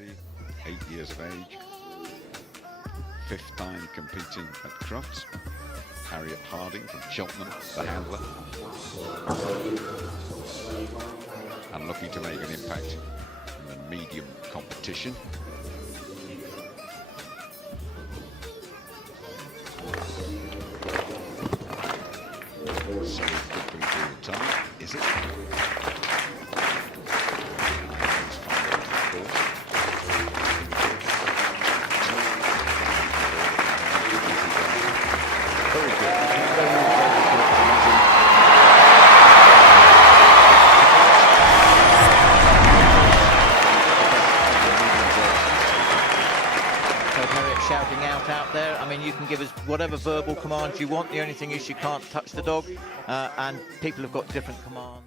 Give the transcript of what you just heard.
Izzy, 8 years of age, 5th time competing at Crufts. Harriet Harding from Cheltenham, the handler, and looking to make an impact in the medium competition. So flipping through the time, is it? Very good. Harriet shouting out there. I mean, you can give us whatever verbal commands you want. The only thing is you can't touch the dog, and people have got different commands.